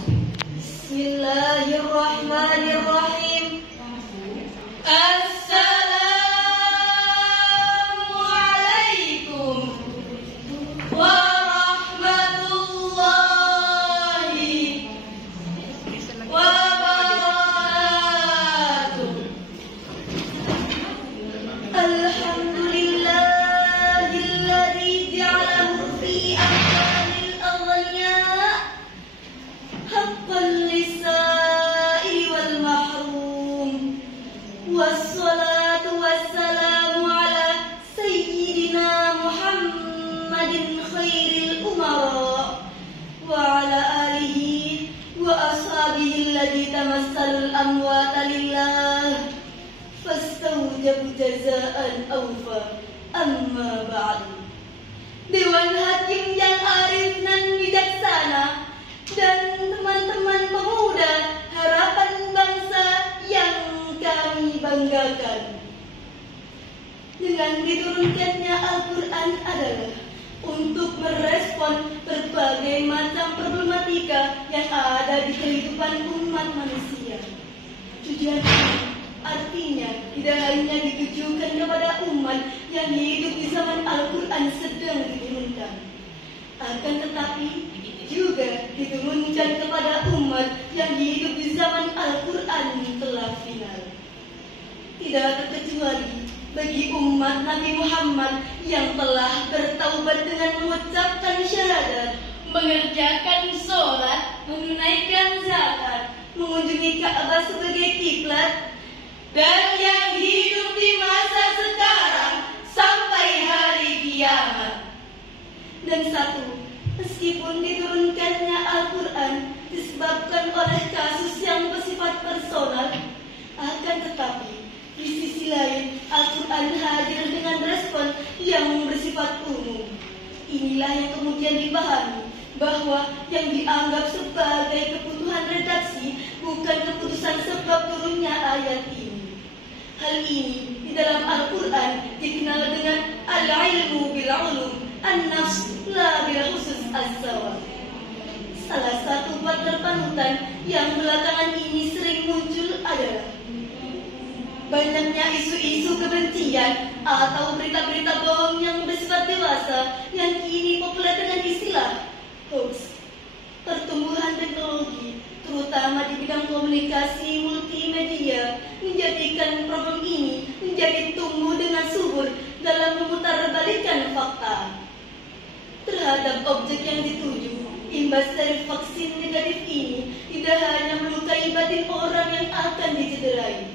Bismillahirrahmanirrahim. Assalamualaikum warahmatullahi wabarakatuh. Alhamdulillahilladzi ja'alahu fi ahsanil aghniya haqqan lis-sa'ili wal mahrum. Wassalatu wassalamu ala sayyidina Muhammadin khairil umara wa ala alihi wa ashabihi alladhi tamassalul amwata lillah fastawjabu jazaan awfa. Amma ba'du. Dewan Hakim yang arif dan bijaksana dan teman-teman pemuda harapan bangsa yang kami banggakan, dengan diturunkannya Al-Quran adalah untuk merespon berbagai macam problematika yang ada di kehidupan umat manusia. Tujuan ini artinya tidak hanya ditujukan kepada umat yang hidup di zaman Al-Quran sedang diturunkan, akan tetapi juga diturunkan kepada umat yang hidup di zaman Al-Quran telah final. Tidak terkecuali bagi umat Nabi Muhammad yang telah bertaubat dengan mengucapkan syahadat, mengerjakan sholat, menunaikan zakat, mengunjungi Ka'bah sebagai kiblat, dan yang hidup di masa sekarang sampai hari kiamat. Dan satu, meskipun diturunkannya Al-Quran disebabkan oleh kasus yang bersifat personal, akan tetapi di sisi lain Al-Quran hadir dengan respon yang bersifat umum. Inilah yang kemudian dipahami bahwa yang dianggap sebagai kebutuhan redaksi bukan keputusan sebab turunnya ayat ini. Hal ini di dalam Al-Quran dikenal dengan al-ilmu bil-ulum, an-nafs la bil-khusus az-zawab. Salah satu partner panutan yang belakangan ini sering muncul adalah banyaknya isu-isu kebencian atau berita-berita bohong yang bersifat dewasa yang kini populer dengan istilah hoax. Pertumbuhan teknologi, terutama di bidang komunikasi multimedia, menjadikan problem ini menjadi tumbuh dengan subur dalam memutarbalikkan fakta terhadap objek yang dituju. Imbas dari vaksin negatif ini tidak hanya melukai batin orang yang akan dicederai,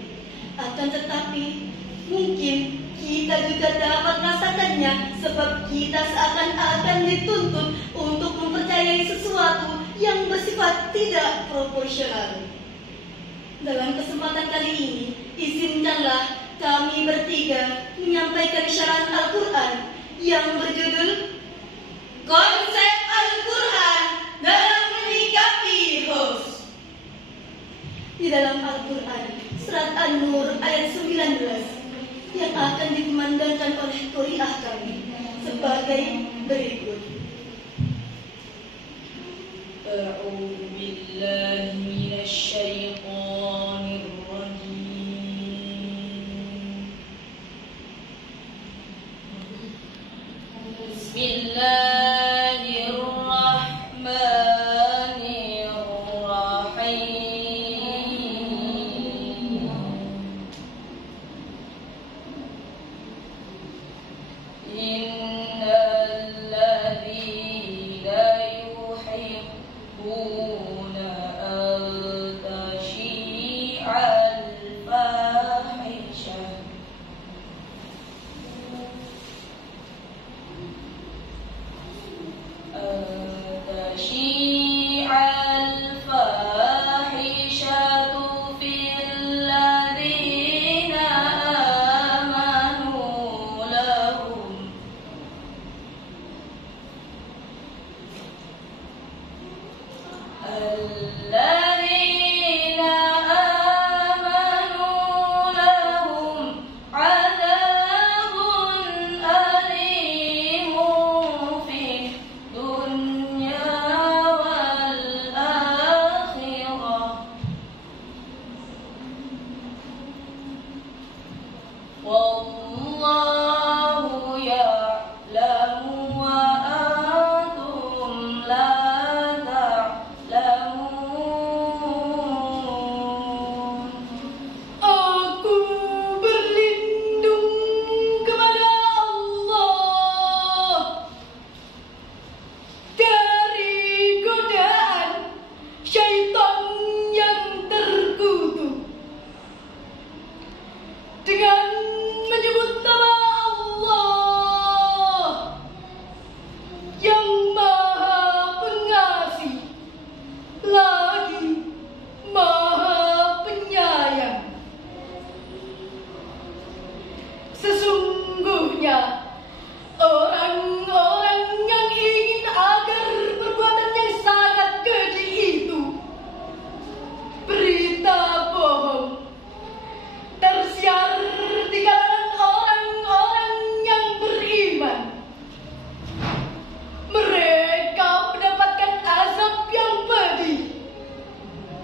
akan tetapi mungkin kita juga dapat merasakannya sebab kita seakan-akan dituntut untuk mempercayai sesuatu yang bersifat tidak proporsional. Dalam kesempatan kali ini, izinkanlah kami bertiga menyampaikan syarahan Al-Quran yang berjudul Konsep Al-Quran dalam Menyikapi Hoax. Di dalam Al-Quran, Surat An-Nur ayat 19 yang akan dikumandangkan oleh qari'ah kami sebagai berikut. A'udzu billahi minasy syaithanir rajim.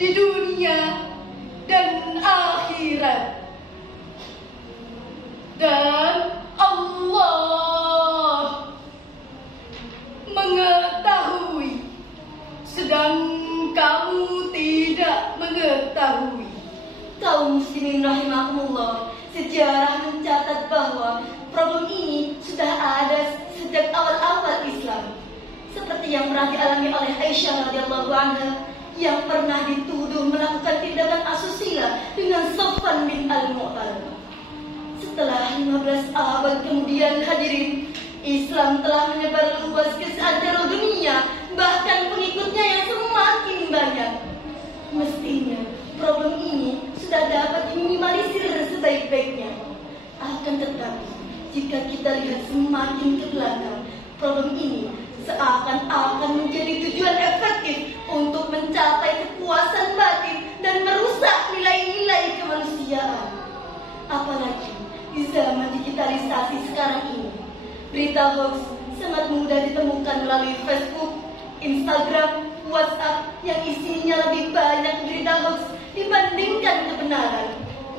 di dunia dan akhirat. Dan Allah mengetahui, sedang kamu tidak mengetahui. Kaum muslimin rahimakumullah, sejarah mencatat bahwa problem ini sudah ada sejak awal-awal Islam. Seperti yang pernah dialami oleh Aisyah radhiyallahu anha yang pernah dituduh melakukan tindakan asusila dengan Safwan bin Al-Mu'tal. Setelah 15 abad kemudian hadirin, Islam telah menyebar luas ke seantero dunia, bahkan pengikutnya yang semakin banyak. Mestinya problem ini sudah dapat diminimalisir sebaik-baiknya. Akan tetapi, jika kita lihat semakin ke belakang, problem ini seakan-akan menjadi tujuan efektif untuk mencapai kepuasan batin dan merusak nilai-nilai kemanusiaan. Apalagi di zaman digitalisasi sekarang ini, berita hoax sangat mudah ditemukan melalui Facebook, Instagram, WhatsApp yang isinya lebih banyak berita hoax dibandingkan kebenaran.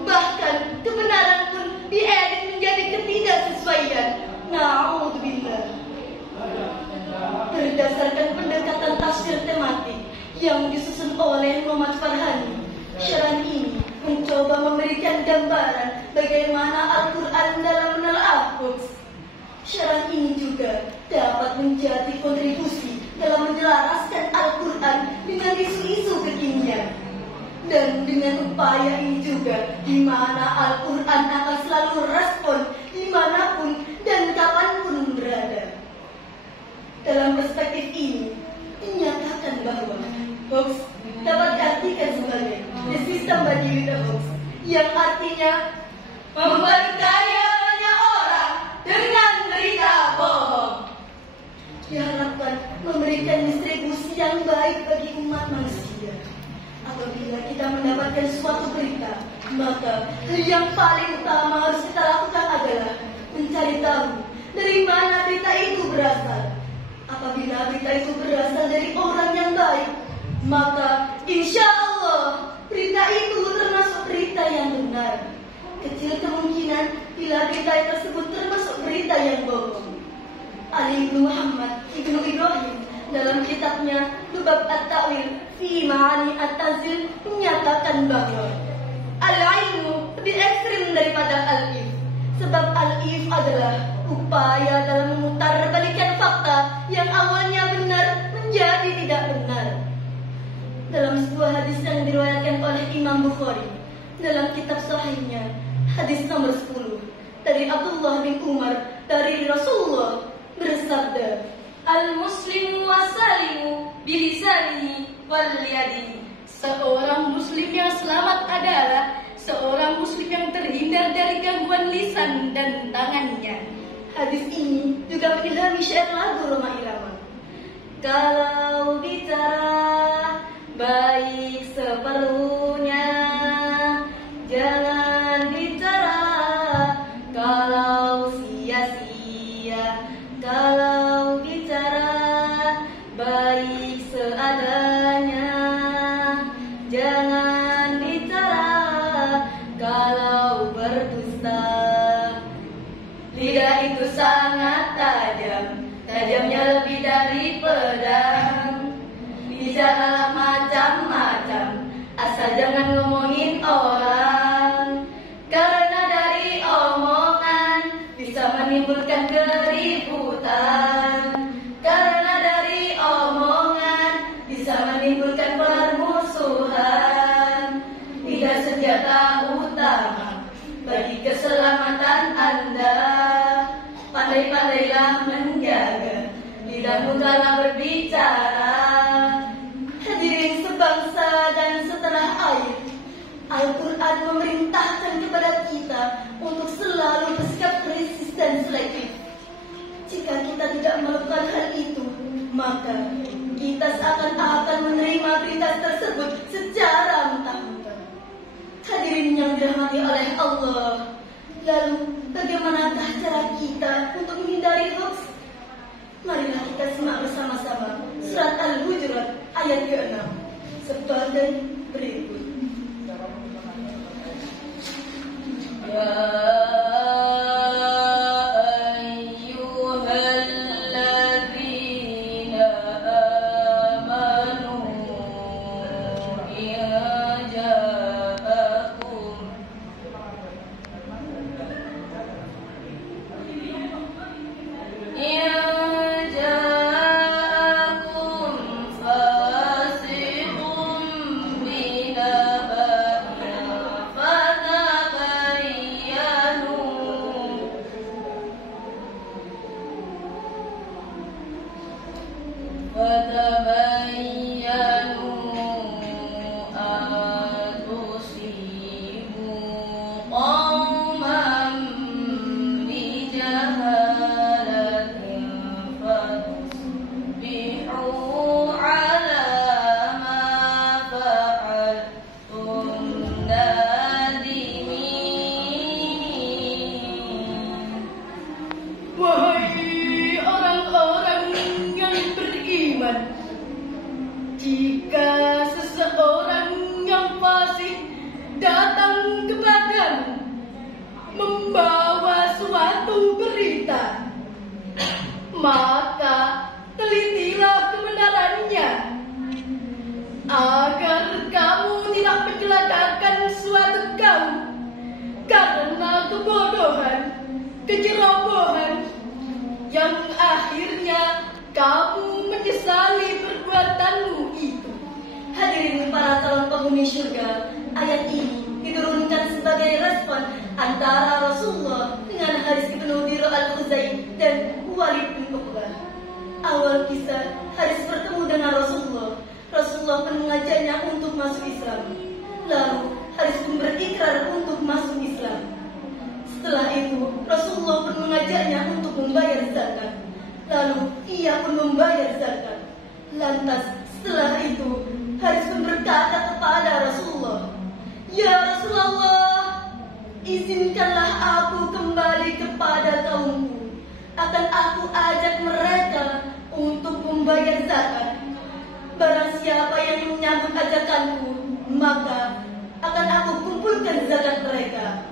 Bahkan kebenaran pun diedit menjadi ketidaksesuaian. Na'udzubillah. Berdasarkan pendekatan tafsir tematik yang disusun oleh Muhammad Farhani, syarah ini mencoba memberikan gambaran bagaimana Al-Quran dalam menelaah hoax. Syarah ini juga dapat menjadi kontribusi dalam menyelaraskan Al-Quran dengan isu-isu kekinian. Dan dengan upaya ini juga, di mana Al-Quran akan selalu respon dimanapun dan kapanpun berada. Dalam perspektif ini, dinyatakan bahwa hoax dapat diartikan sebagai the system bagi berita hoax, yang artinya memperkaya banyak orang dengan berita bohong. Diharapkan memberikan distribusi yang baik bagi umat manusia. Apabila kita mendapatkan suatu berita, maka hal yang paling utama harus kita lakukan adalah mencari tahu dari mana berita itu berasal. Apabila berita itu berasal dari orang yang baik, maka insya Allah berita itu termasuk berita yang benar. Kecil kemungkinan bila berita tersebut termasuk berita yang bohong. Ali bin Muhammad Ibnu Ibrahim dalam kitabnya Lubab At-Ta'wil fi Ma'ani At-Tanzil menyatakan bahwa al-ilmu lebih ekstrim daripada al-if. Sebab al-if adalah upaya dalam memutarbalikan fakta yang awalnya benar menjadi tidak benar. Dalam sebuah hadis yang diriwayatkan oleh Imam Bukhari dalam kitab sahihnya, hadis nomor 10 dari Abdullah bin Umar dari Rasulullah bersabda, al-muslimu wasalimu bilisanihi wal yadihi. Seorang muslim yang selamat adalah seorang muslim yang terhindar dari gangguan lisan dan tangannya. Hadis ini juga mengilhami syair lagu Roma Irama. Kalau bicara baik seperlunya, jangan bicara kalau sia-sia. Kalau bicara baik seadanya, jangan bicara kalau berdusta. Lidah itu sangat tajam, tajamnya lebih dari pedang. Bicaralah macam-macam, asal jangan ngomongin orang. Karena dari omongan bisa menimbulkan keributan. Karena dari omongan bisa menimbulkan permusuhan. Tidak senjata utama bagi keselamatan Anda. Pandai-pandailah menjaga lidahmu dalam berbicara. Hadirin sebangsa dan setanah air, Al-Quran memerintahkan kepada kita untuk selalu bersikap kritis dan selektif. Jika kita tidak melakukan hal itu, maka kita seakan-akan menerima berita tersebut secara mentah-mentah. Hadirin yang dirahmati oleh Allah, lalu bagaimanakah cara kita untuk menghindari hoax? Marilah kita simak bersama-sama surat Al-Hujurat ayat ke-6. sebagai berikut. Jika seseorang yang fasik datang kepadamu membawa suatu berita, maka telitilah kebenarannya agar kamu tidak mencelakakan suatu kaum karena kebodohan, kecerobohan yang akhirnya kamu menyesali perbuatanmu itu. Hadirin para calon penghuni surga, ayat ini diturunkan sebagai respon antara Rasulullah dengan Haris bin Udir al-Khuzai dan Walid bin Uqbah. Awal kisah, Haris bertemu dengan Rasulullah. Rasulullah pun mengajaknya untuk masuk Islam. Lalu Haris pun berikrar untuk masuk Islam. Setelah itu, Rasulullah pun mengajaknya untuk membayar zakat. Lalu ia pun membayar zakat. Lantas setelah itu Haris pun berkata kepada Rasulullah, "Ya Rasulullah, izinkanlah aku kembali kepada kaumku. Akan aku ajak mereka untuk membayar zakat. Barang siapa yang menyambut ajakanku, maka akan aku kumpulkan zakat mereka.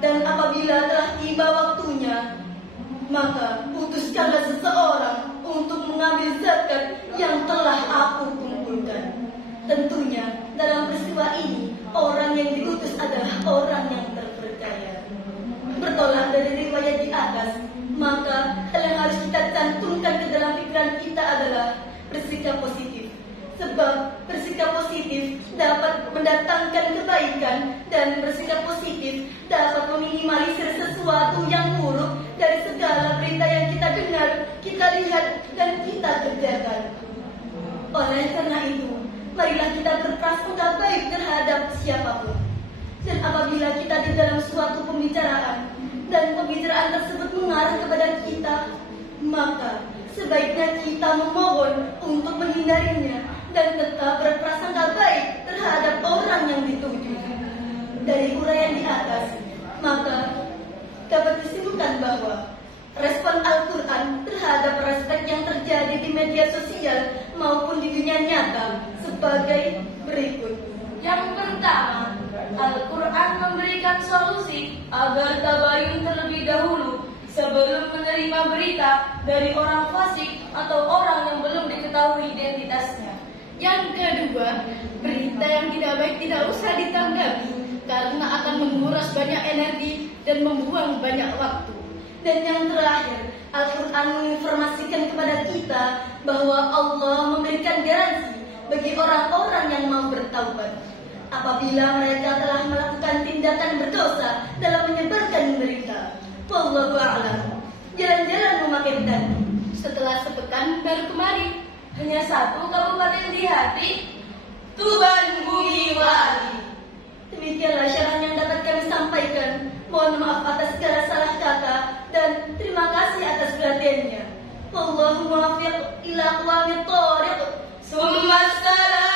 Dan apabila telah tiba waktunya, maka putuskanlah seseorang untuk mengambil zakat yang telah aku kumpulkan." Tentunya dalam peristiwa ini orang yang diutus adalah orang yang terpercaya. Bertolak dari riwayat di atas, maka hal yang harus kita cantumkan ke dalam pikiran kita adalah bersikap positif. Sebab bersikap positif dapat mendatangkan kebaikan, dan bersikap positif dapat meminimalisir sesuatu yang buruk dari segala berita yang kita dengar, kita lihat, dan kita kerjakan. Oleh karena itu, marilah kita berprasangka baik terhadap siapapun. Dan apabila kita di dalam suatu pembicaraan, dan pembicaraan tersebut mengarah kepada kita, maka sebaiknya kita memohon untuk menghindarinya dan tetap berprasangka baik terhadap orang yang dituju. Dari uraian di atas, maka dapat disimpulkan bahwa respon Al-Quran terhadap respek yang terjadi di media sosial maupun di dunia nyata sebagai berikut. Yang pertama, Al-Quran memberikan solusi agar tabayun terlebih dahulu sebelum menerima berita dari orang fasik atau orang yang belum diketahui identitasnya. Yang kedua, berita yang tidak baik tidak usah ditanggapi karena akan menguras banyak energi dan membuang banyak waktu. Dan yang terakhir, Al-Quran menginformasikan kepada kita bahwa Allah memberikan garansi bagi orang-orang yang mau bertaubat apabila mereka telah melakukan tindakan berdosa dalam menyebarkan berita. Wallahu a'lam. Jalan-jalan memakai dandi. Setelah sepekan baru kemarin, hanya satu kabupaten di hati, Tuban Bumi Wali. Demikianlah syarah yang dapat kami sampaikan. Mohon maaf atas segala salah kata dan terima kasih atas perhatiannya. Wallahu muwaffiq ila aqwamit thoriq. Summa salam.